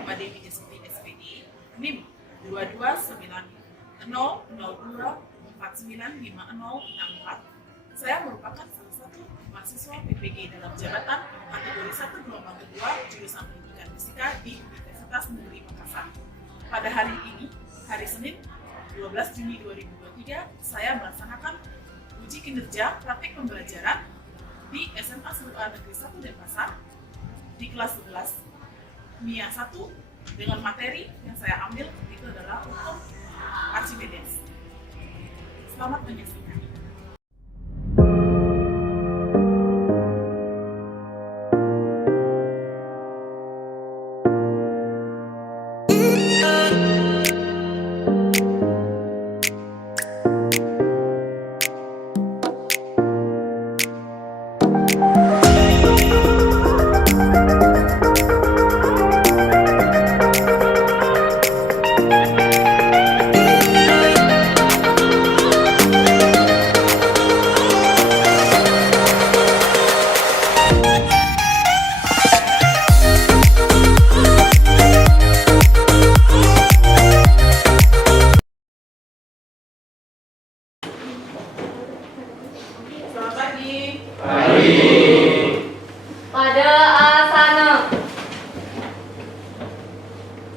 Mbak Dewi Desuti SPD, NIM 229002495064. Saya merupakan salah satu mahasiswa PPG dalam jabatan kategori 1 gelombang kedua jurusan Pendidikan Fisika di Universitas Negeri Makassar. Pada hari ini, hari Senin 12 Juni 2023, saya melaksanakan uji kinerja praktik pembelajaran di SMA SMUA Negeri 1 Denpasar di kelas 11 MIA 1 dengan materi yang saya ambil itu adalah hukum Archimedes. Selamat menyaksikan. Selamat pagi. Pada asana.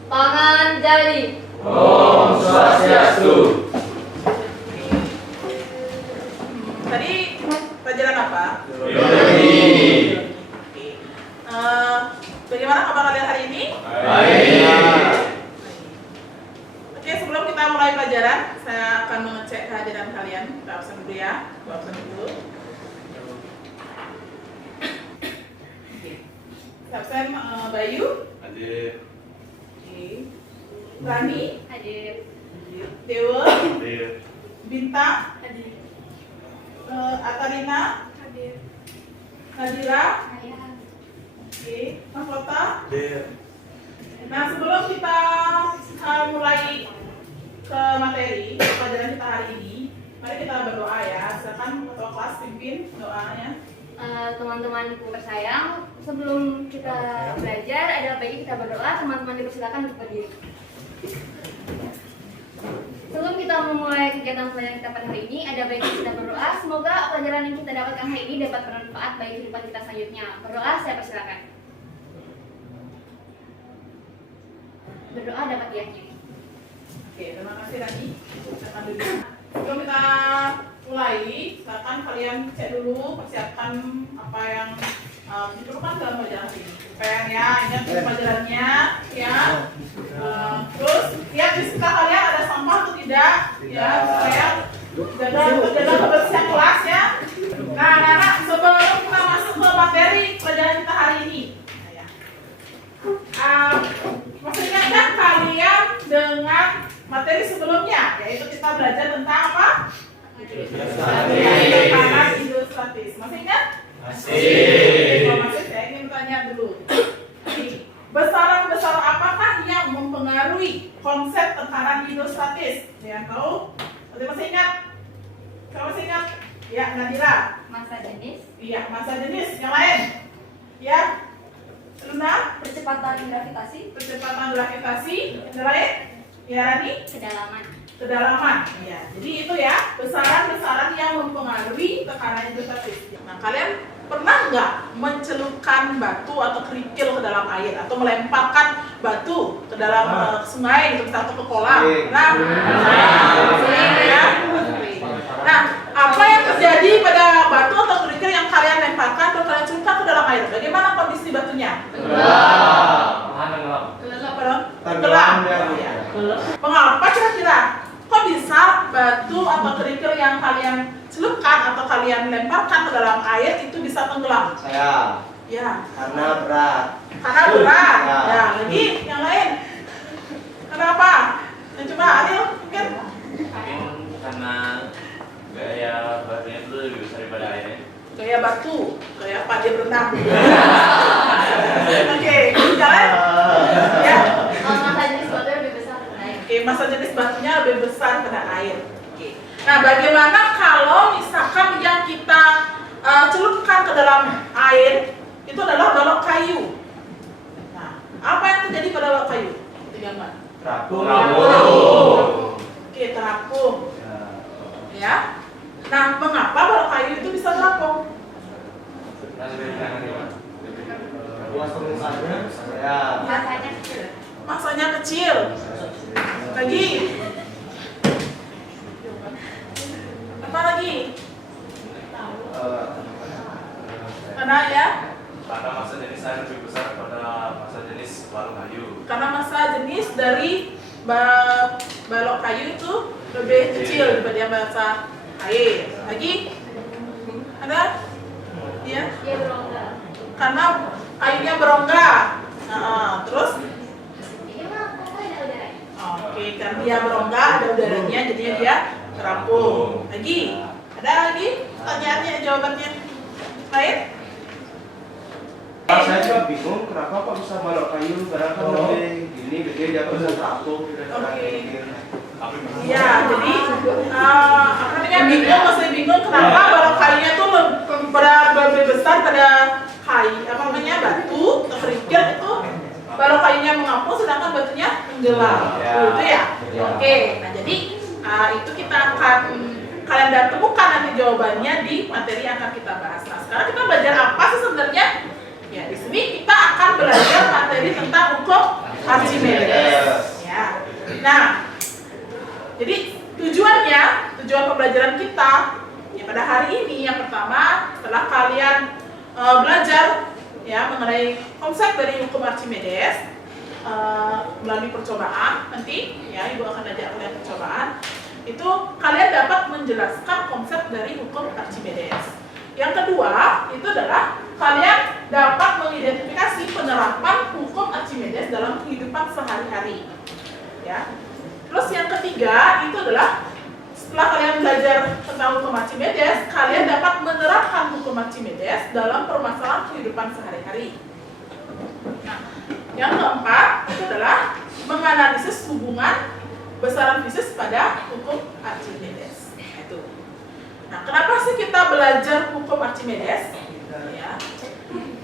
Pangan jadi. Om Swastiastu. Tadi pelajaran apa? Biologi. Bagaimana kabar kalian hari ini? Baik. Oke, sebelum kita mulai pelajaran, saya akan mengecek kehadiran kalian. Kita absen dulu ya. Kita absen dulu. Kita absen Bayu. Hadir. Oke. Rani. Hadir. Dewa. Hadir. Bintang. Hadir. Atarina. Hadir. Nadira. Saya. Oke. Mahkota. Hadir. Nah, sebelum kita mulai ke materi pelajaran kita hari ini, mari kita berdoa ya. Silakan ketua kelas pimpin doanya. Teman-temanku tersayang, sebelum kita belajar, ada baiknya kita berdoa. Teman-teman dipersilakan untuk berdiri. Sebelum kita memulai kegiatan pelajaran kita pada hari ini, ada baiknya kita berdoa. Semoga pelajaran yang kita dapatkan hari ini dapat bermanfaat bagi kehidupan kita selanjutnya. Berdoa, saya persilakan. Berdoa dapat diyakini. Oke, terima kasih Rani. Silakan duduk. Sebelum kita mulai, silakan kalian cek dulu, persiapkan apa yang diperlukan dalam pelajaran hari ini. Pennya, ingat pelajarannya, ya. Terus lihat di sekitar kalian ada sampah atau tidak, ya, supaya jaga kebersihan kelas ya. Nah, anak-anak, sebelum kita masuk ke materi pelajaran kita hari ini, masih ingatkah kalian dengan materi sebelumnya, yaitu kita belajar tentang apa? Tekanan hidrostatis. Masih ingat? Masih. Kalau masih, saya ingin tanya dulu. Besaran-besaran apakah yang mempengaruhi konsep tekanan hidrostatis? Yang tahu? Masih ingat? Kamu masih ingat? Ya, Nadira. Masa jenis, Iya, masa jenis. Yang lain? Ya. Luna, percepatan gravitasi, percepatan gravitasi. Yang lain? Ya, Rani? kedalaman. Kedalaman. Ya, jadi itu ya besaran-besaran yang mempengaruhi tekanan hidrostatis. Nah, kalian pernah nggak mencelupkan batu atau kerikil ke dalam air atau melemparkan batu ke dalam sungai atau ke kolam? Nah, sering ya. Nah, apa yang terjadi pada batu atau kerikil yang kalian lemparkan atau kalian celupkan ke dalam air? Bagaimana kondisi batunya? Tenggelam. Ya. Mengapa kira-kira? Kok bisa batu atau kerikil yang kalian celupkan atau kalian lemparkan ke dalam air itu bisa tenggelam? Saya. Ya. Karena berat. Karena berat. Ya. Ya, lagi yang lain. Kenapa? Yang coba Adil mungkin? Mungkin karena gaya batunya itu lebih besar daripada airnya. Kayak batu, kayak apa dia berenang. Oke, jalan. Ya. Masa jenis batunya lebih besar dari air. Oke, masa jenis batunya lebih besar pada air. Oke. Nah, bagaimana kalau misalkan yang kita celupkan ke dalam air itu adalah balok kayu? Nah, Apa yang terjadi pada balok kayu? Itu gambar. Terapung. Oke, terapung. Ya. Nah, mengapa balok kayu itu bisa terapung? Luas permukaannya ya. Masanya kecil. Masanya kecil. Lagi. Apa lagi? Karena ya? Karena masa jenis air lebih besar pada masa jenis balok kayu. Karena masa jenis dari balok kayu itu lebih kecil dibanding masa air. Lagi? Ada? Iya? Dia berongga. Karena kayunya berongga. Nah, terus? Ini mah pokoknya ada udaranya. Oke, karena dia berongga ada udaranya, jadinya dia terapung. Lagi? Ada lagi? Pertanyaannya, jawabannya? Lain? Saya juga bingung kenapa kok bisa balok kayu karena kan lebih gini gede dia bisa terapung tidak ada pinggir. Iya, jadi apa namanya bingung, masih bingung kenapa balok kayunya tuh lebih besar pada kayu, apa namanya batu atau kerikil itu balok kayunya mengapung sedangkan batunya tenggelam. Itu ya. Oke, nah jadi itu kita akan kalian dapat temukan nanti jawabannya di materi yang akan kita bahas. Nah, sekarang kita belajar apa sih sebenarnya? Ya, di sini kita akan belajar materi tentang hukum Archimedes. Ya. Nah, jadi tujuan pembelajaran kita ya pada hari ini yang pertama setelah kalian belajar ya mengenai konsep dari hukum Archimedes melalui percobaan nanti ya ibu akan ajak kalian percobaan itu kalian dapat menjelaskan konsep dari hukum Archimedes. Yang kedua itu adalah kalian dapat mengidentifikasi penerapan hukum Archimedes dalam kehidupan sehari-hari. Ya. Terus yang ketiga itu adalah setelah kalian belajar tentang hukum Archimedes, kalian dapat menerapkan hukum Archimedes dalam permasalahan kehidupan sehari-hari. Nah, yang keempat itu adalah menganalisis hubungan besaran fisis pada hukum Archimedes. Itu. Nah, kenapa sih kita belajar hukum Archimedes? Ya.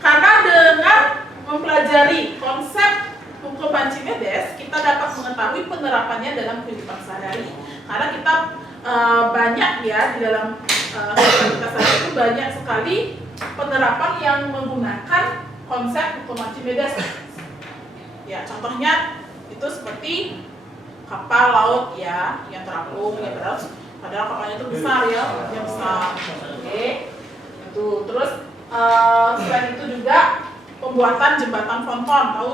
Karena dengan mempelajari konsep hukum Archimedes, kita dapat mengetahui penerapannya dalam kehidupan sehari-hari. Karena kita banyak ya di dalam kehidupan kita sehari-hari itu banyak sekali penerapan yang menggunakan konsep hukum Archimedes. Ya, contohnya itu seperti kapal laut ya, yang terapung, ya padahal kapalnya itu besar ya, yang besar. Oke, itu terus selain itu juga pembuatan jembatan ponton, tahu?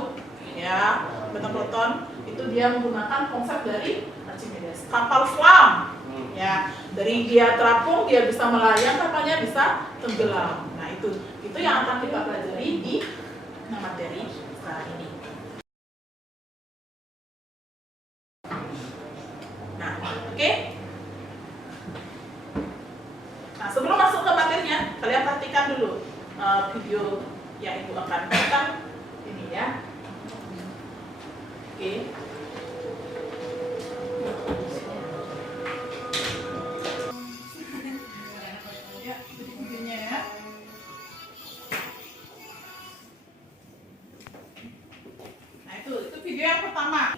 Ya, jembatan itu dia menggunakan konsep dari Archimedes. Kapal selam, ya dari dia terapung dia bisa melayang, kapalnya bisa tenggelam. Nah itu yang akan kita pelajari di materi sekarang ini. Nah, oke. Nah sebelum masuk ke materinya, kalian perhatikan dulu video yang ibu akan putar ini ya. Oke. Ya, jadi videonya ya. Nah, itu video yang pertama.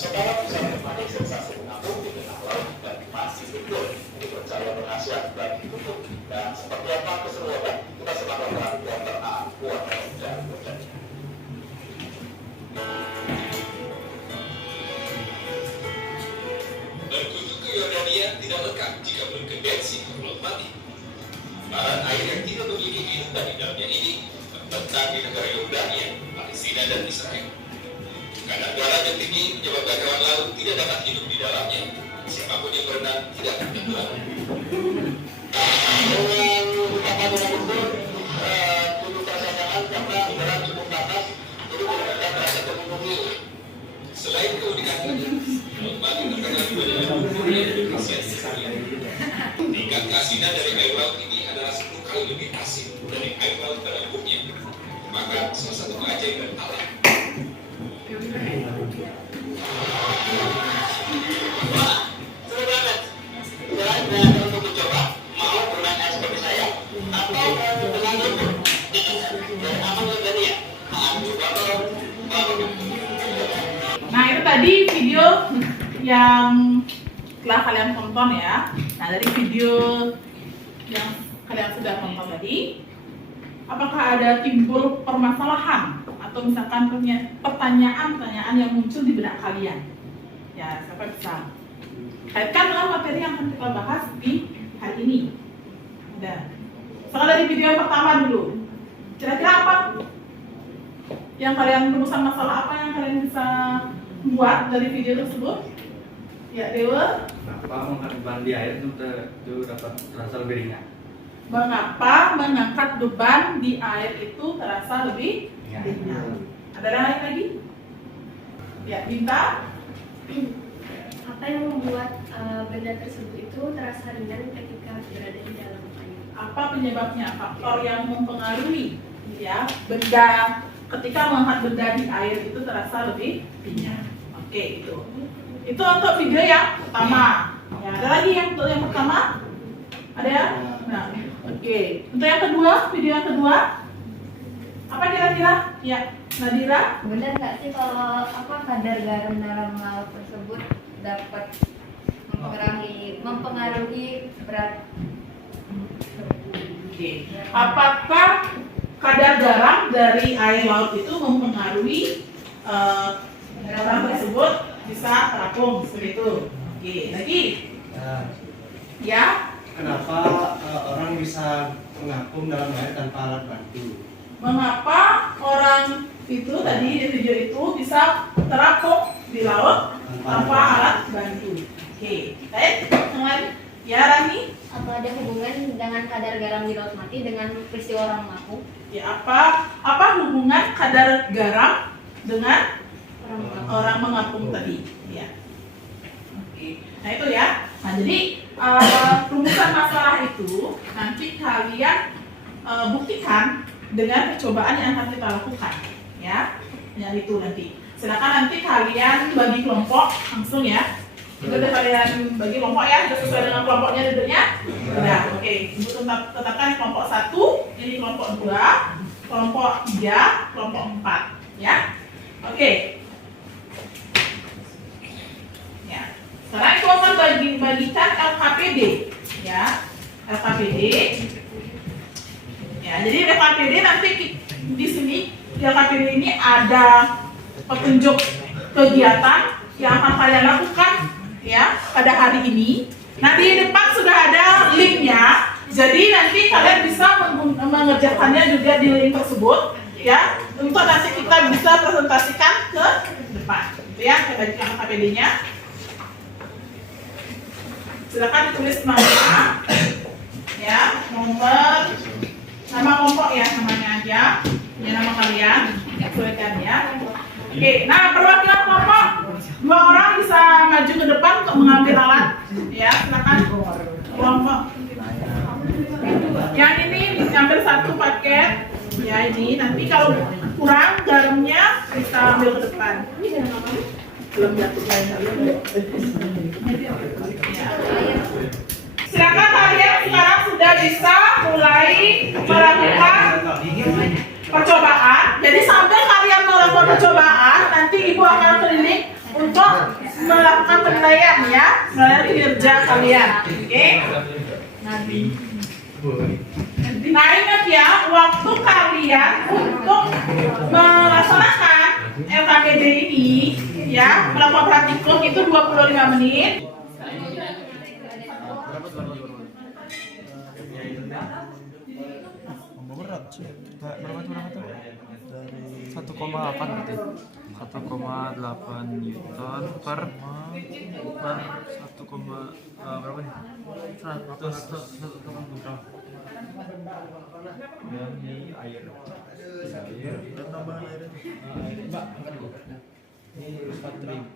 Sekarang bisa menikmati sensasi mengapung di tengah laut dan masih hidup dipercaya berkhasiat bagi tubuh. Dan seperti apa keseruan kita sedang melakukan pewarnaan warna dan hujan. Berkunjung ke Yordania tidak lengkap jika belum ke Dead Sea belum mati. Bahan air yang tidak memiliki kehidupan di dalamnya ini terbentang di negara Yordania, Palestina dan Israel. Karena darah yang tinggi menyebabkan hewan laut tidak dapat hidup di dalamnya. Siapapun yang berenang tidak akan tenggelam. Selain keunikannya, mati terkenal juga dengan khasiat sekalian. Tingkat keasinan dari air laut ini adalah 10 kali lebih asin dari air laut pada umumnya. Maka salah satu keajaiban alam. Wah, seru banget. tadi video yang telah kalian tonton ya. Nah, dari video yang kalian sudah tonton tadi, apakah ada timbul permasalahan atau misalkan pertanyaan-pertanyaan yang muncul di benak kalian? Ya, siapa bisa kaitkan dengan materi yang akan kita bahas di hari ini. Ada. Soal dari video yang pertama dulu. Kira-kira apa yang kalian rumusan masalah apa yang kalian bisa buat dari video tersebut? Ya, Dewa. Kenapa mengangkat beban di air itu dapat terasa lebih ringan? Mengapa mengangkat beban di air itu terasa lebih ringan? Ada yang lain lagi? Ya, Binta. Apa yang membuat benda tersebut itu terasa ringan ketika berada di dalam air? Apa penyebabnya? Faktor yang mempengaruhi ya benda ketika mengangkat benda di air itu terasa lebih ringan. Oke, itu. Itu untuk video yang pertama. Ya, ada lagi yang untuk yang pertama? Ada ya? Nah, oke. Untuk yang kedua, video yang kedua. Apa kira-kira? Ya, Nadira. Benar nggak sih kalau kadar garam dalam laut tersebut dapat mempengaruhi berat? Oke. Apakah kadar garam dari air laut itu mempengaruhi orang tersebut bisa terapung seperti itu? Oke, lagi. Ya. Kenapa orang bisa mengapung dalam air tanpa alat bantu? Mengapa orang itu tadi di video itu bisa terapung di laut tanpa alat bantu? Oke, baik. Yang lain? Ya, Rani. Apa ada hubungan dengan kadar garam di laut mati dengan peristiwa orang mengapung? Ya, apa hubungan kadar garam dengan orang mengapung tadi? Ya. Oke. Nah, itu ya. Nah, jadi rumusan masalah itu nanti kalian buktikan dengan percobaan yang akan kita lakukan, ya. Ya, itu nanti. Silakan nanti kalian bagi kelompok langsung ya. Udah kalian bagi kelompok ya, sudah sesuai dengan kelompoknya duduknya. Udah, oke. Untuk tetapkan kelompok 1, ini kelompok 2, kelompok 3, kelompok 4, ya. Oke. Ya. Sekarang itu akan bagikan LKPD, ya. LKPD. Ya, jadi LKPD nanti di sini di LKPD ini ada petunjuk kegiatan yang akan kalian lakukan ya pada hari ini. Nah, di depan sudah ada linknya, jadi nanti kalian bisa mengerjakannya juga di link tersebut ya, untuk nanti kita bisa presentasikan ke depan gitu ya. Kita bagikan LKPD-nya. Silakan ditulis nama ya, nomor, nama kelompok ya, namanya aja ya, nama kalian sesuaikan ya. Oke, nah perwakilan kelompok 2 orang bisa maju ke depan untuk mengambil alat ya. Silakan kelompok yang ini ambil 1 paket ya. Ini nanti kalau kurang garamnya bisa ambil ke depan. Belum jatuh lain. Silakan kalian sekarang sudah bisa mulai melakukan percobaan. Jadi sambil kalian melakukan percobaan, nanti ibu akan keliling untuk melakukan penilaian ya, penilaian kinerja kalian. Oke? Nah, ingat ya, waktu kalian untuk melaksanakan LKPD ini ya, melakukan praktikum itu 25 menit. Berat sih. Berapa tuh? Dari 1,8 berarti. 1,8 Newton per 1, berapa nih? 100 gram. Dan ini air. Dan tambahan air. Mbak, angkat dulu. Ini 4.000.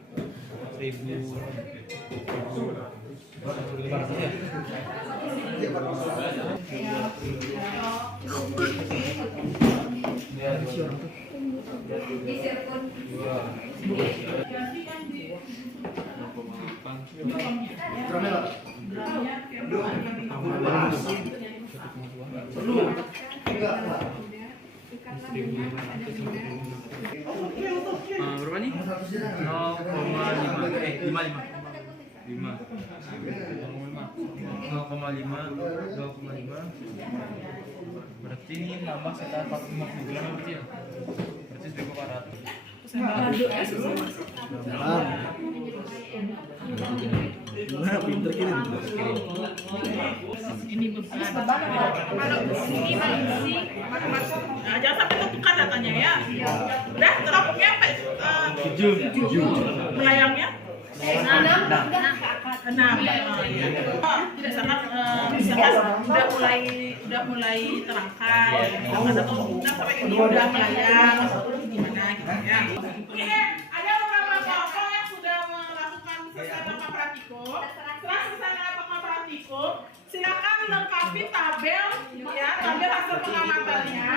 Berapa nih? 0,5 berarti ini nambah sekitar 450 gram berarti ya? Berarti 1.400. Gimana pinter kirim? Ini beban. Kalau ini masih nah, jangan sampai ketukar datanya ya. Udah terapungnya sampai 7. Melayangnya 6. Tidak sangat misalkan udah mulai terangkat atau sampai ini udah melayang atau gimana gitu ya. Oke, ada beberapa kelompok yang sudah melakukan selesai melakukan praktikum. Setelah selesai melakukan praktikum, silakan lengkapi tabel ya, tabel hasil pengamatannya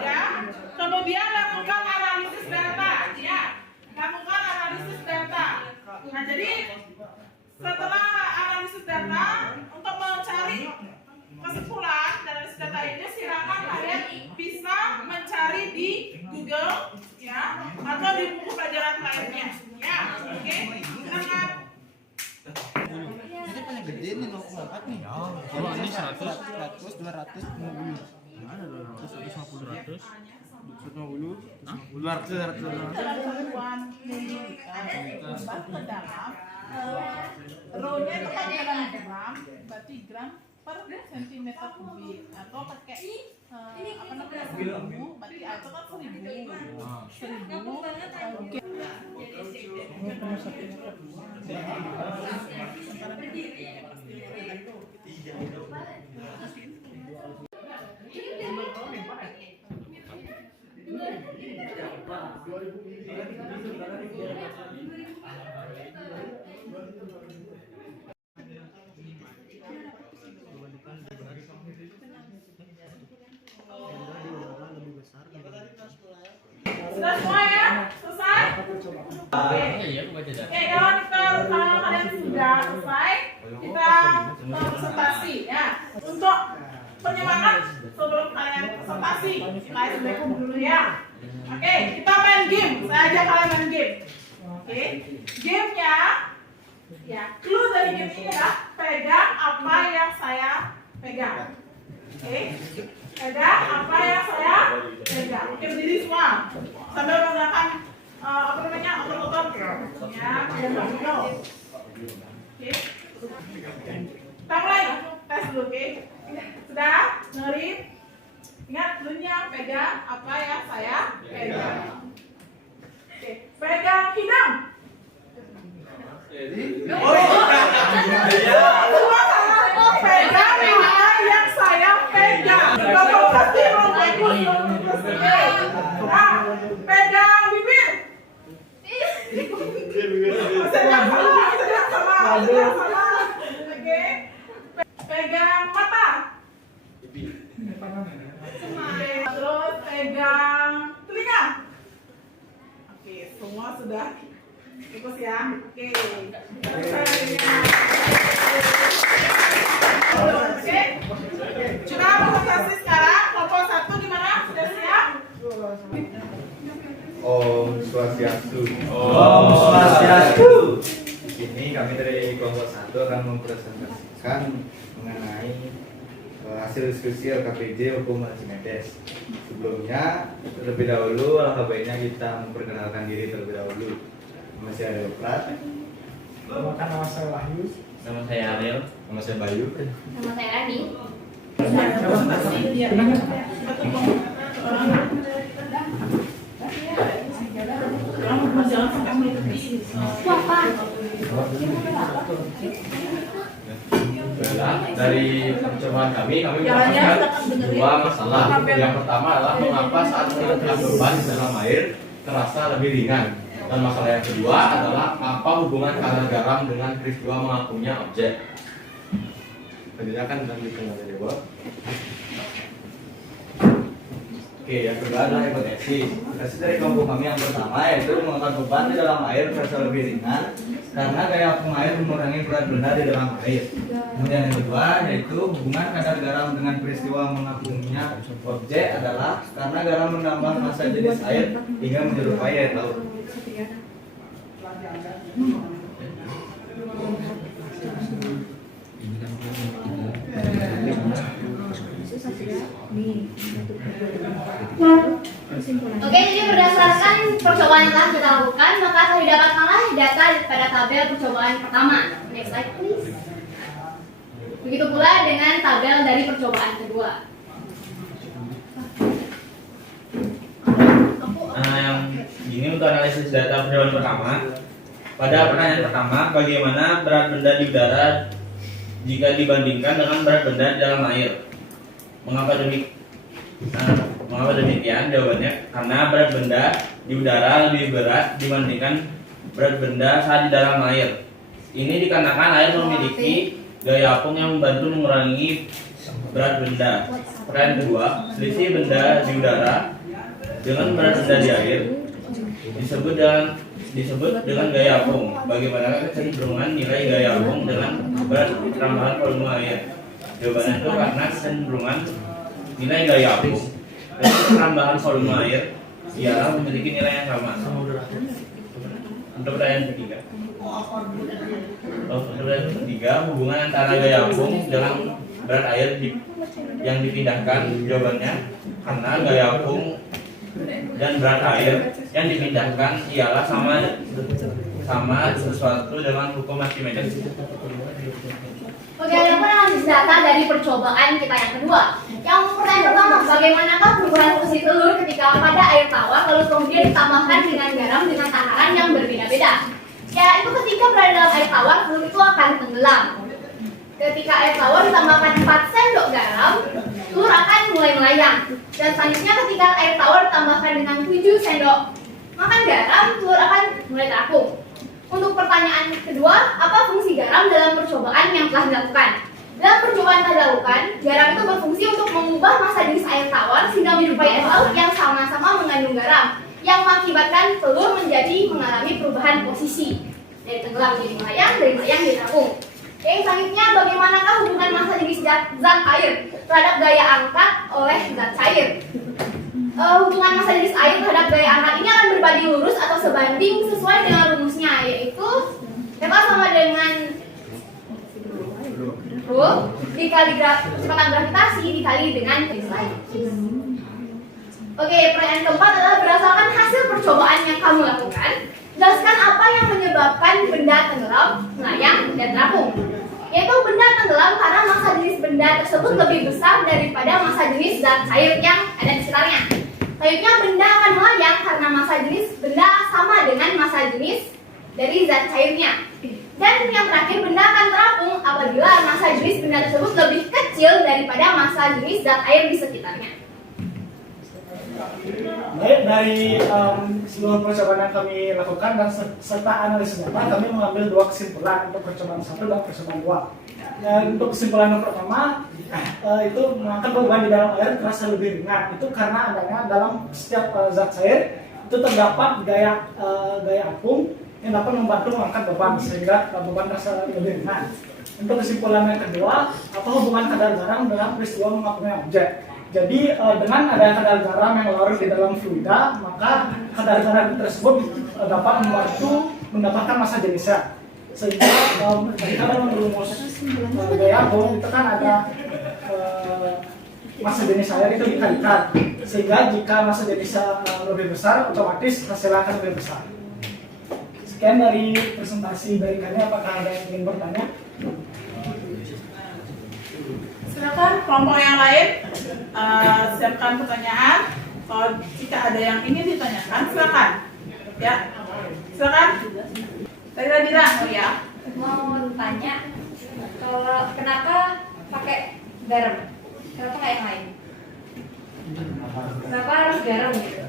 ya. Kemudian lakukan analisis data ya. Lakukan analisis data. Nah, jadi setelah analisis data untuk mencari kesimpulan dari analisis data ini, silakan kalian bisa mencari di Google ya atau di buku pelajaran lainnya ya. Oke, silakan. Ini paling gede nih 0,4 nih. Oh, ini 100, 250. mana 200, 150, 200. 250. Hah? 200. Ketentuan ke dalam row-nya itu kan gram, berarti gram per sentimeter kubik atau pakai apa namanya 1000, berarti itu kan 1000. Oke. Sudah semua ya? Selesai? Oke, kalau kalian sudah selesai, kita presentasi ya. Untuk penyemangat sebelum kalian presentasi, kalian Assalamualaikum dulu ya. Oke, kita main game. Saya ajak kalian main game. Oke, gamenya ya, clue dari game ini adalah pegang apa yang saya pegang. Oke, pegang apa yang saya pegang. Oke, berdiri semua sambil menggunakan apa namanya otot-otot ya, yang bergerak. Oke, kita mulai tes dulu. Oke, sudah dengerin. Ingat cluenya pegang apa yang saya pegang. Oke, pegang hidung. Pegang apa yang saya pegang. Kalau pasti belum bagus. Pegang bibir. Sedang sama. Oke. Pegang mata. Terus pegang telinga. Oke, semua sudah fokus ya. Oke. Oke. Kita presentasi sekarang. Kelompok 1 gimana? Sudah siap? Om Swastiastu. Om Swastiastu. Di sini kami dari kelompok 1 akan mempresentasikan mengenai hasil diskusi LKPJ Hukum Archimedes. Sebelumnya, terlebih dahulu alangkah baiknya kita memperkenalkan diri terlebih dahulu. Nama saya Deoprat. Nama saya Wahyu. Nama saya Ariel. Nama saya Bayu. Nama saya Rani. Dari percobaan kami menemukan dua masalah. Yang pertama adalah mengapa saat mengangkat beban di dalam air terasa lebih ringan. Dan masalah yang kedua adalah apa hubungan kadar garam dengan peristiwa mengakunya objek. Selanjutnya akan dilanjutkan oleh Dewa. Oke, yang kedua adalah hipotesis. Hipotesis dari kelompok kami yang pertama yaitu mengangkat beban di dalam air terasa lebih ringan karena gaya apung air mengurangi berat benda di dalam air. Kemudian yang kedua yaitu hubungan kadar garam dengan peristiwa mengapungnya objek adalah karena garam menambah massa jenis air hingga menyerupai air laut. Oke, jadi berdasarkan percobaan yang telah kita lakukan, maka telah didapatkanlah data pada tabel percobaan pertama. Next slide, please. Begitu pula dengan tabel dari percobaan kedua. Yang ini untuk analisis data percobaan pertama. Pada pertanyaan pertama, bagaimana berat benda di udara jika dibandingkan dengan berat benda di dalam air? Mengapa demikian? Jawabannya karena berat benda di udara lebih berat dibandingkan berat benda saat di dalam air. Ini dikarenakan air memiliki gaya apung yang membantu mengurangi berat benda. Pertanyaan kedua, selisih benda di udara dengan berat benda di air disebut dengan gaya apung. Bagaimana kecenderungan nilai gaya apung dengan berat tambahan volume air? Jawabannya itu karena kecenderungan nilai gaya apung dan tambahan volume air ialah memiliki nilai yang sama. Untuk pertanyaan ketiga, hubungan antara gaya apung dengan berat air yang dipindahkan. Jawabannya karena gaya apung dan berat air yang dipindahkan ialah sama sesuatu dengan hukum Archimedes. Oke, ada pun analisis data dari percobaan kita yang kedua. Yang pertanyaan pertama, bagaimanakah perubahan fungsi telur ketika pada air tawar lalu kemudian ditambahkan dengan garam dengan takaran yang berbeda-beda? Ya, itu ketika berada dalam air tawar, telur itu akan tenggelam. Ketika air tawar ditambahkan 4 sendok garam, telur akan mulai melayang. Dan selanjutnya ketika air tawar ditambahkan dengan 7 sendok makan garam, telur akan mulai terapung. Untuk pertanyaan kedua, apa fungsi garam dalam percobaan yang telah dilakukan? Dalam percobaan telah dilakukan, garam itu berfungsi untuk mengubah massa jenis air tawar sehingga menyerupai air laut yang sama-sama mengandung garam, yang mengakibatkan telur menjadi mengalami perubahan posisi dari tenggelam menjadi melayang, dari melayang jadi terapung. Oke, selanjutnya bagaimanakah hubungan massa jenis zat air terhadap gaya angkat oleh zat cair? Hubungan massa jenis air terhadap gaya angkat ini akan berbanding lurus atau sebanding sesuai dengan rumusnya, yaitu F sama dengan rho dikali kecepatan gravitasi dikali dengan jenis air. Oke, pertanyaan keempat adalah berdasarkan hasil percobaan yang kamu lakukan, jelaskan apa yang menyebabkan benda tenggelam, melayang, dan terapung. Yaitu benda tenggelam karena massa jenis benda tersebut lebih besar daripada massa jenis zat cair yang ada di sekitarnya. Selanjutnya, benda akan melayang karena massa jenis benda sama dengan massa jenis dari zat cairnya. Dan yang terakhir, benda akan terapung apabila massa jenis benda tersebut lebih kecil daripada massa jenis zat air di sekitarnya. Baik, dari seluruh percobaan yang kami lakukan dan serta analisis data, kami mengambil 2 kesimpulan untuk percobaan 1 dan percobaan 2. Dan untuk kesimpulan yang pertama, itu mengangkat beban di dalam air terasa lebih ringan. Itu karena adanya dalam setiap zat cair itu terdapat gaya apung yang dapat membantu mengangkat beban sehingga beban terasa lebih ringan. Untuk kesimpulan yang kedua, apa hubungan kadar garam dengan peristiwa mengapungnya objek? Jadi dengan adanya kadar garam yang larut di dalam fluida, maka kadar garam tersebut dapat membantu mendapatkan massa jenisnya. Sehingga jika dalam rumus gaya apung itu kan ada massa jenis air itu dikalikan. Sehingga jika massa jenisnya lebih besar, otomatis hasilnya akan lebih besar. Sekian dari presentasi dari kami. Apakah ada yang ingin bertanya? Silakan kelompok yang lain siapkan pertanyaan. Kalau jika ada yang ingin ditanyakan, silakan. Ya, silakan. Saya Dira, ya. Mau tanya, kalau kenapa pakai garam? Kenapa nggak yang lain? Kenapa harus garam gitu?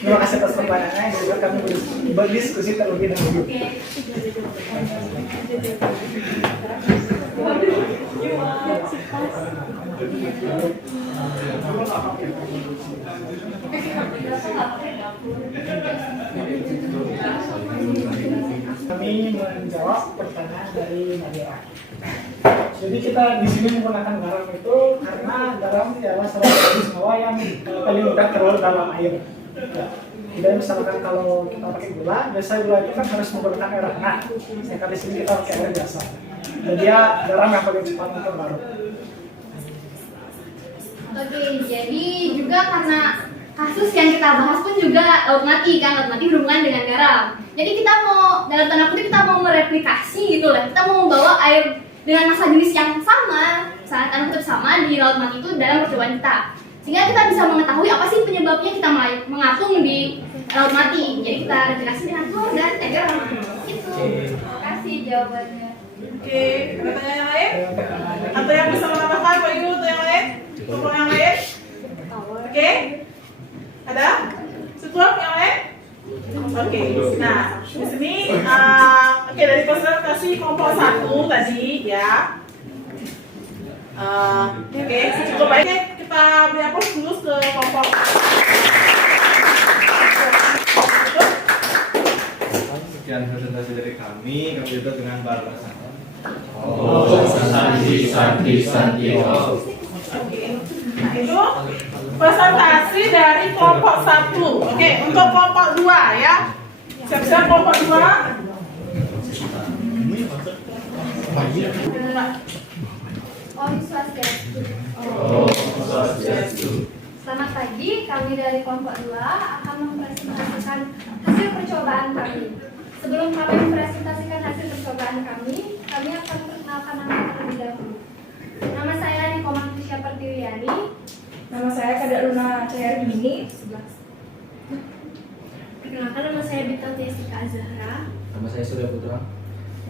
Terima kasih atas pertanyaannya. Juga kami berdiskusi terlebih dahulu. Oke. Kami menjawab pertanyaan dari Nadia. Jadi kita di sini menggunakan garam itu karena garam adalah salah satu senyawa yang paling mudah terlarut dalam air. Ya. Jadi misalkan kalau kita pakai gula, biasa gula itu kan harus menggunakan air hangat. Sedangkan di sini kita pakai air biasa. Jadi dia garam yang paling cepat untuk larut. Oke, jadi juga karena kasus yang kita bahas pun juga laut mati kan, laut mati berhubungan dengan garam. Jadi kita mau, dalam tanda kutip kita mau mereplikasi gitu lah. Kita mau membawa air dengan massa jenis yang sama, saat tanda kutip sama di laut mati itu dalam percobaan kita. Sehingga kita bisa mengetahui apa sih penyebabnya kita mengapung di laut mati. Jadi kita replikasi dengan telur dan garam. Itu. Terima kasih jawabannya. Oke, ada pertanyaan yang lain? Atau yang bisa menambahkan Pak Yu atau yang lain? Tolong yang lain? Oke? Ada? Setuap yang lain? Oke, nah di sini oke, dari presentasi kelompok 1 tadi ya. Oke, cukup baik. Kita beri aplaus dulu ke kelompok. Sekian presentasi dari kami tutup dengan balasan. Santi. Oke, nah itu presentasi dari kelompok 1. Oke, untuk kelompok 2 ya. Siap-siap kelompok 2. Om Swastiastu. Selamat pagi, kami dari kelompok 2 akan mempresentasikan hasil percobaan kami. Sebelum kami mempresentasikan hasil percobaan kami akan memperkenalkan nama terlebih dahulu. Nama saya Niko Manusia Pertiwiani. Nama saya Kada Luna Cahyargini. Perkenalkan, nama saya Bintang Jessica Azahra. Nama saya Surya Putra.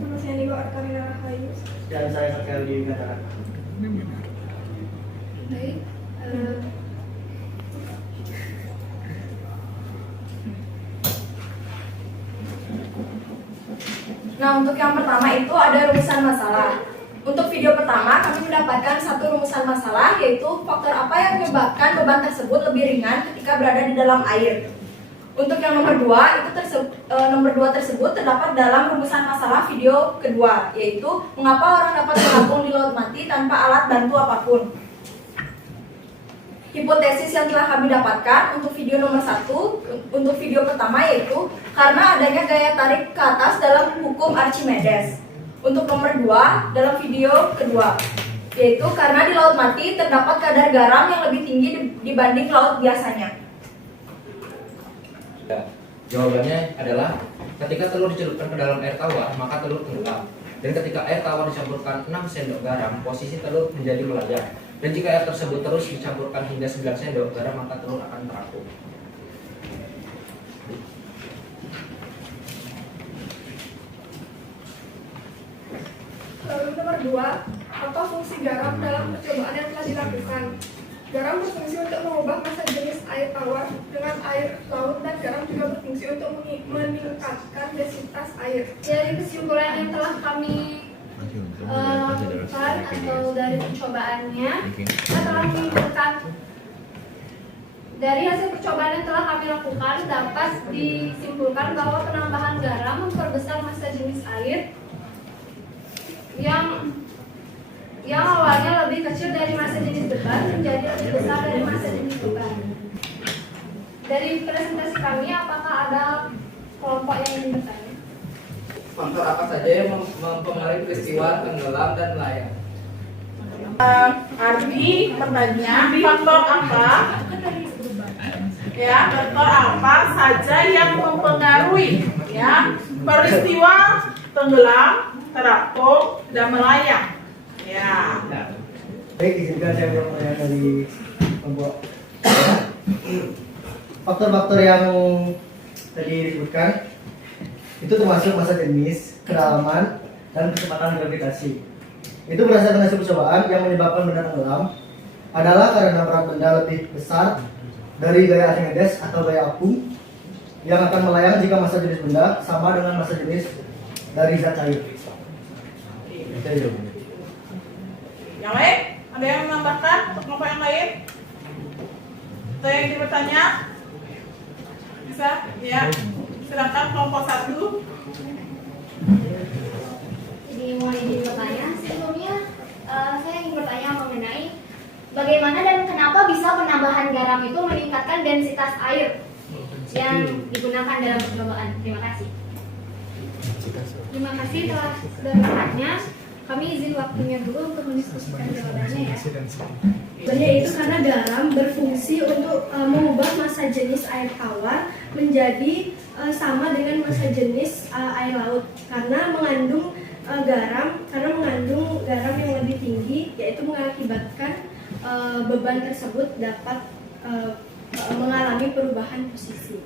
Nama saya Niko Arkarina Rahayu. Dan saya Sakel di Katakan. Baik. Nah, untuk yang pertama itu ada rumusan masalah. Untuk video pertama, kami mendapatkan satu rumusan masalah, yaitu faktor apa yang menyebabkan beban tersebut lebih ringan ketika berada di dalam air. Untuk yang nomor 2, nomor 2 tersebut terdapat dalam rumusan masalah video kedua, yaitu mengapa orang dapat mengapung di laut mati tanpa alat bantu apapun. Hipotesis yang telah kami dapatkan untuk video nomor 1, untuk video pertama yaitu karena adanya gaya tarik ke atas dalam hukum Archimedes. Untuk nomor 2 dalam video kedua, yaitu karena di laut mati terdapat kadar garam yang lebih tinggi dibanding laut biasanya. Jawabannya adalah ketika telur dicelupkan ke dalam air tawar, maka telur tenggelam. Dan ketika air tawar dicampurkan 6 sendok garam, posisi telur menjadi melayang. Dan jika air tersebut terus dicampurkan hingga 9 sendok garam, maka telur akan terapung. Lalu nomor 2, apa fungsi garam dalam percobaan yang telah dilakukan? Garam berfungsi untuk mengubah massa jenis air tawar dengan air laut, dan garam juga berfungsi untuk meningkatkan densitas air. Dari kesimpulan yang telah kami lakukan atau dari percobaannya, kita telah menyimpulkan dari hasil percobaan yang telah kami lakukan dapat disimpulkan bahwa penambahan garam memperbesar massa jenis air yang awalnya lebih kecil dari massa jenis beban menjadi lebih besar dari massa jenis beban. Dari presentasi kami, apakah ada kelompok yang ingin bertanya? Faktor apa saja yang mempengaruhi peristiwa tenggelam dan melayang? Ardi bertanya, faktor apa? Ya, faktor apa saja yang mempengaruhi ya peristiwa tenggelam, terapung, dan melayang? Ya. Baik, izinkan saya bertanya dari kelompok. Faktor-faktor yang tadi disebutkan itu termasuk massa jenis, kedalaman, dan kecepatan gravitasi. Itu berdasarkan hasil percobaan yang menyebabkan benda tenggelam adalah karena berat benda lebih besar dari gaya Archimedes atau gaya apung yang akan melayang jika massa jenis benda sama dengan massa jenis dari zat cair. Yang lain? Ada yang menambahkan untuk kelompok yang lain? Atau yang ingin bertanya? Bisa? Ya. Silakan kelompok 1. Jadi mau izin bertanya, sebelumnya saya ingin bertanya mengenai bagaimana dan kenapa bisa penambahan garam itu meningkatkan densitas air yang digunakan dalam percobaan. Terima kasih. Terima kasih telah sudah bertanya. Kami izin waktunya dulu untuk mendiskusikan jawabannya ya. Sebenarnya itu karena garam berfungsi untuk mengubah massa jenis air tawar menjadi sama dengan massa jenis air laut karena mengandung garam yang lebih tinggi, yaitu mengakibatkan beban tersebut dapat mengalami perubahan posisi.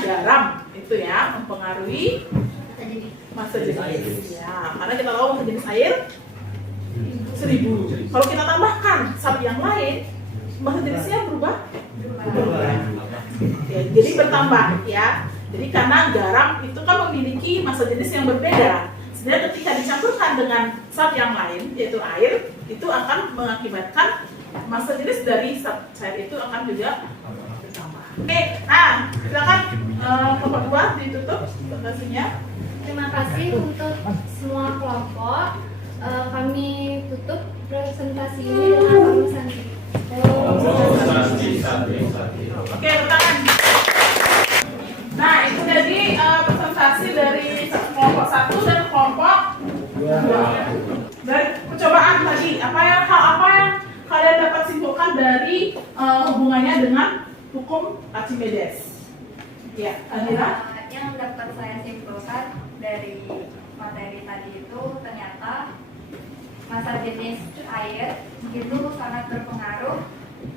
Garam itu ya mempengaruhi massa jenis. Ya, karena kita tahu massa jenis air 1000. Kalau kita tambahkan zat yang lain, massa jenisnya berubah. Ya, jadi bertambah ya. Jadi karena garam itu kan memiliki massa jenis yang berbeda. Sehingga ketika dicampurkan dengan zat yang lain, yaitu air, itu akan mengakibatkan massa jenis dari zat cair itu akan juga bertambah. Oke, nah silakan kelompok 2 ditutup presentasinya. Terima kasih untuk semua kelompok. Kami tutup presentasi ini dengan rumusan. Oke, tangan. Nah, itu jadi presentasi dari kelompok 1 dan kelompok 2. Dari percobaan tadi, apa yang kalian dapat simpulkan dari hubungannya dengan hukum Archimedes? Ya, Adira. Yang dapat saya simpulkan dari materi tadi itu ternyata massa jenis air itu sangat berpengaruh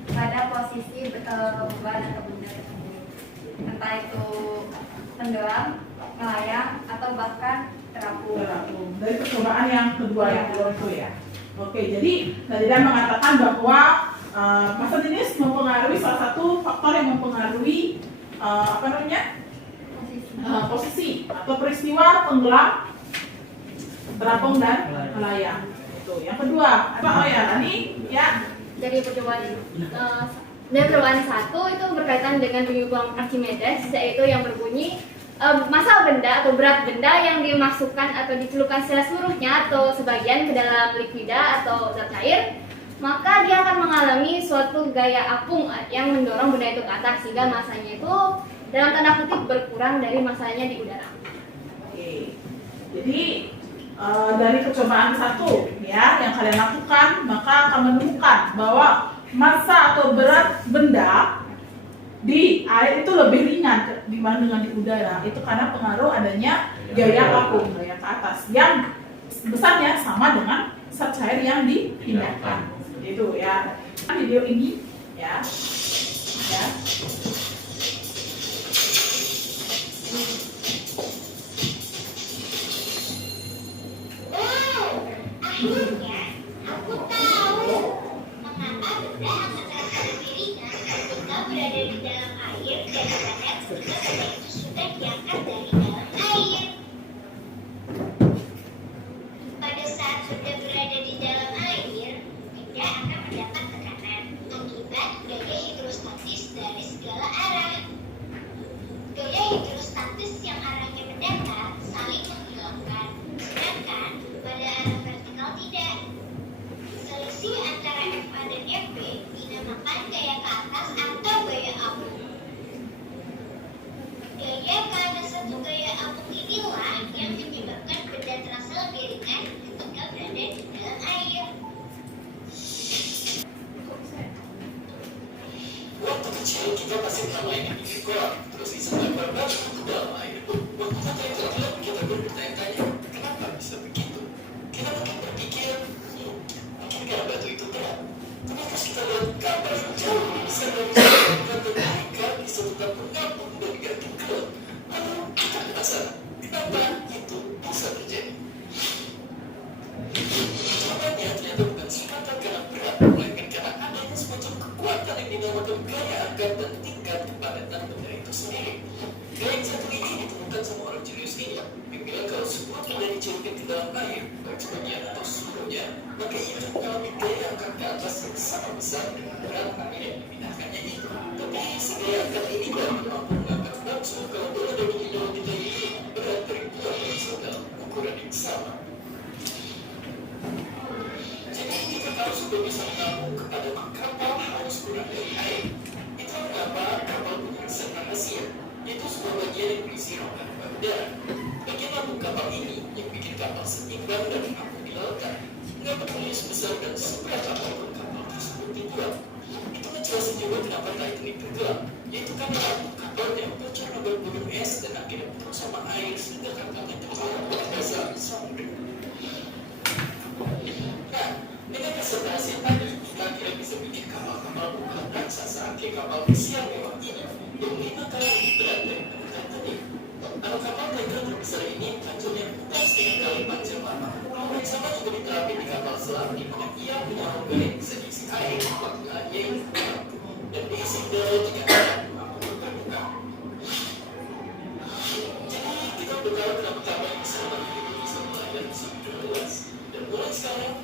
pada posisi beban atau benda tersebut, entah itu tenggelam, melayang, atau bahkan terapung. Dari percobaan yang kedua yang belum itu ya. Oke, jadi Nadira mengatakan bahwa massa jenis mempengaruhi salah satu faktor yang mempengaruhi posisi atau peristiwa tenggelam, terapung dan melayang. Itu. Yang kedua, ini ya. Dari percobaan 1 itu berkaitan dengan penyumbang Archimedes, yaitu yang berbunyi massa benda atau berat benda yang dimasukkan atau dicelupkan secara seluruhnya atau sebagian ke dalam liquida atau zat cair, maka dia akan mengalami suatu gaya apung yang mendorong benda itu ke atas sehingga massanya itu dalam tanda kutip berkurang dari massanya di udara. Oke. Jadi dari percobaan 1 ya yang kalian lakukan, maka akan menemukan bahwa massa atau berat benda di air itu lebih ringan dibanding dengan di udara. Itu karena pengaruh adanya gaya apung, gaya ke atas yang besarnya sama dengan zat cair yang dipindahkan. Itu ya. Video ini ya. Akhirnya, aku tahu mengapa benda akan terasa lebih ringan ketika berada di dalam air daripada ketika benda itu sudah diangkat dari dalam air. Pada saat benda berada di dalam air, benda akan mendapat tekanan akibat gaya hidrostatis dari segala arah. Gaya hidrostatis yang arahnya mendatar saling menghilangkan, sedangkan pada arah vertikal tidak. Selisih antara FA dan FB dinamakan gaya ke atas atau gaya apung. Gaya ke atas satu gaya apung inilah yang menyebabkan benda terasa lebih ringan ketika berada di dalam air. Waktu kecil kita pasti bermain di sekolah, terus disebut masuk ke dalam air. Waktu kita itu adalah kita bertanya-tanya, kenapa bisa begitu? Kita mungkin berpikir, mungkin karena batu itu berat. Tapi terus kita lihat gambar jauh bisa dan mereka bisa tetap mengapung dan ganti gelap. Lalu kita merasa, kenapa itu bisa terjadi? Jawabannya ternyata bukan semata karena berat, melainkan karena adanya semacam kekuatan yang dinamakan gaya angkat dan tingkat kepadatan benda itu sendiri. Gaya yang satu ini ditemukan sama orang jenius ini Bila kalau semua benda dicelupkan ke dalam air, baik sebagian atau seluruhnya, maka ia akan mengalami gaya angkat ke atas yang sama besar dengan berat angin yang memindahkannya itu. Tapi segaya angkat ini baru mampu mengangkat langsung kalau bola dari dalam kita ini berat ribuan langsung dalam ukuran yang sama. Jadi kita tahu sudah bisa mengampung kepada kapal harus kurang dari air. Itu mengapa kapal punya kesan rahasia, yaitu sebuah bagian yang berisi roda udara. Bagian lambung kapal ini yang bikin kapal seimbang dan mampu di lautan. Nggak peduli sebesar dan seberapa apapun kapal tersebut dibuat. Itu menjelaskan juga kenapa Titanic tenggelam, yaitu karena lambung kapal yang bercara bergulung es dan akhirnya penuh sama air sehingga kapalnya tenggelam ke dasar samudera. Nah, dengan kesertasi tadi, kita akhirnya bisa bikin kapal-kapal bukan raksasa kayak kapal pesiar mewah ini yang 5 kali lebih berat daripada Titanic. Kalau kapal tanker terbesar ini panjangnya 4,5 kali panjang lama. Yang sama juga diterapkan di kapal selam di mana ia punya rongga yang bisa diisi air, waktunya yang mampu dan diisi udara jika ada mampu berbuka. Jadi kita bertahu kenapa kapal yang selamat itu bisa melayani samudera luas. Dan mulai sekarang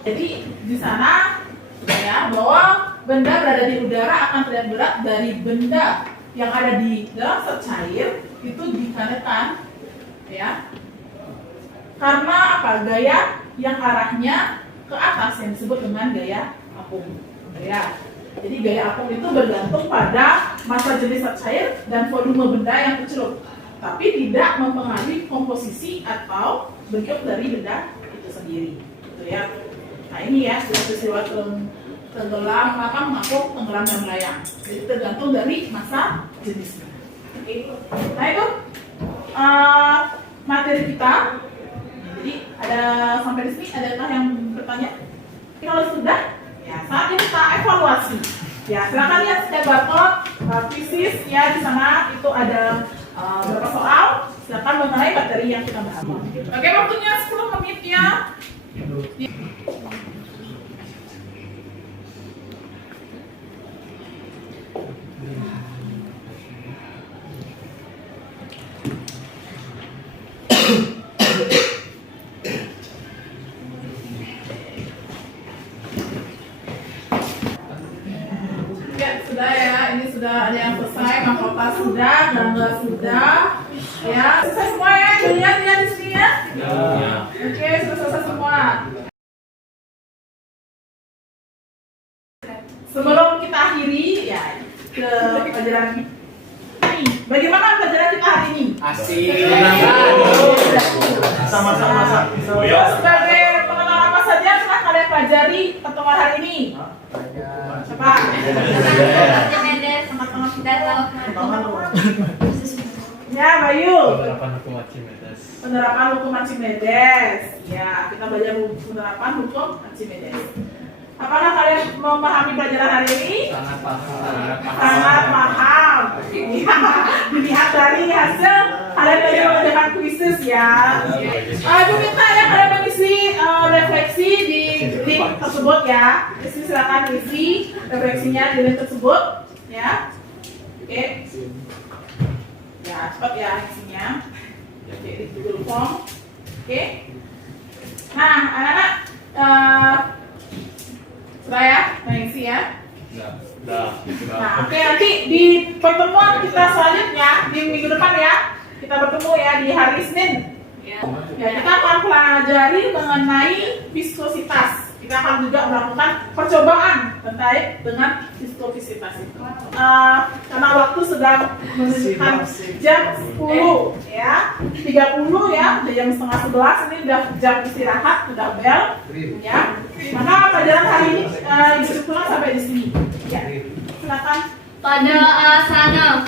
Jadi di sana ya bahwa benda berada di udara akan terlihat berat dari benda yang ada di dalam zat cair itu dikarenakan ya karena apa, gaya yang arahnya ke atas yang disebut dengan gaya apung ya. Jadi gaya apung itu bergantung pada massa jenis zat cair dan volume benda yang tercelup, tapi tidak mempengaruhi komposisi atau bentuk dari benda itu sendiri gitu ya. Nah ini ya peristiwa tenggelam, maka mengapung, tenggelam dan melayang. Jadi tergantung dari massa jenisnya. Oke. Nah itu materi kita. Jadi ada sampai di sini, adakah yang bertanya? Kalau sudah, ya saatnya kita evaluasi. Ya silakan lihat step barcode, fisis ya di sana itu ada beberapa soal. Silakan mengenai materi yang kita bahas. Oke, waktunya 10 menit ya. Sudah ya, ini sudah ada yang selesai, mahkota sudah, gangga sudah, ya selesai semua ya, lihat di sini ya. Oke, sudah selesai semua. Sebelum kita akhiri ya ke pelajaran ini, bagaimana pelajaran kita hari ini? Asik. Sama-sama. Sebagai pengenalan apa saja telah kalian pelajari pertemuan hari ini? Siapa? Ya, Bayu. Penerapan hukum Archimedes. Penerapan hukum Archimedes. Ya, kita belajar penerapan hukum Archimedes. Apakah kalian memahami pelajaran hari ini? Sangat paham. Sangat paham. Ya, dilihat dari hasil kalian belajar mengerjakan kuisis ya. Aku minta ya kalian mengisi refleksi di link tersebut ya. Di sini silakan isi refleksinya di link tersebut ya. Oke. Ya, cepat ya isinya. Oke, di Google Form. Oke. Nah, anak-anak sudah ya, mengisi ya. Nah, oke, nanti di pertemuan kita selanjutnya di minggu depan ya, kita bertemu ya di hari Senin. Ya, kita akan pelajari mengenai viskositas. Kita akan juga melakukan percobaan terkait dengan viskositas itu. Karena waktu sedang menunjukkan jam 10 ya, 30 ya, jam setengah 11 ini udah jam istirahat, sudah bel ya. Maka pelajaran hari ini dicukupkan sampai di sini. Ya, silakan. Pada asana.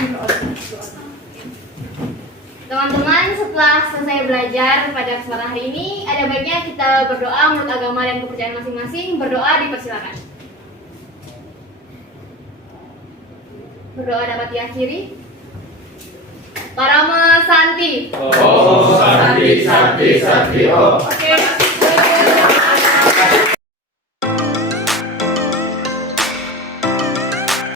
Teman-teman, setelah selesai belajar pada kesempatan hari ini, ada baiknya kita berdoa menurut agama dan kepercayaan masing-masing. Berdoa dipersilakan. Berdoa dapat diakhiri. Parama Santi. Oh, Santi, Santi, Santi. Oh. Oke,